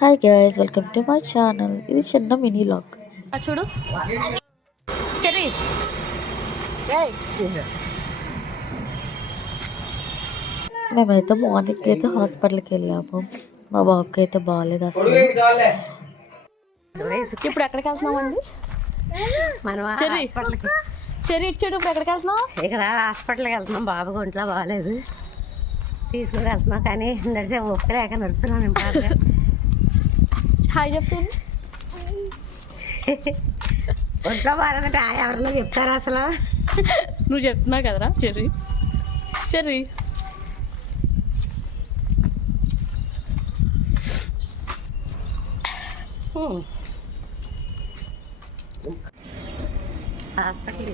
Hi guys, welcome to my channel. ఇది చిన్న mini log. చూడు సరే మేమైతే మార్నింగ్ అయితే హాస్పిటల్కి వెళ్ళాము. మా బాబుకి అయితే బాగాలేదు అసలు. ఇప్పుడు ఎక్కడికి వెళ్తున్నామండి? మనం చెర్రీ చెర్రీ ఇచ్చాడు. ఇప్పుడు ఎక్కడికి వెళ్తున్నాం? ఇక్కడ హాస్పిటల్కి వెళ్తున్నాం. బాబుకి ఒంట్లో బాగాలేదు, తీసుకుని వెళ్తున్నాం. కానీ నడిచే ఒక్కలేక నడుపుతున్నాను ఇంపాగా. హాయ్ చెప్తాను. ఒంట్లో బాగాలేదంటే ఎవరన్నా చెప్తారా అసలు? నువ్వు చెప్తున్నావు కదరా చెర్రీ. Cherry hospital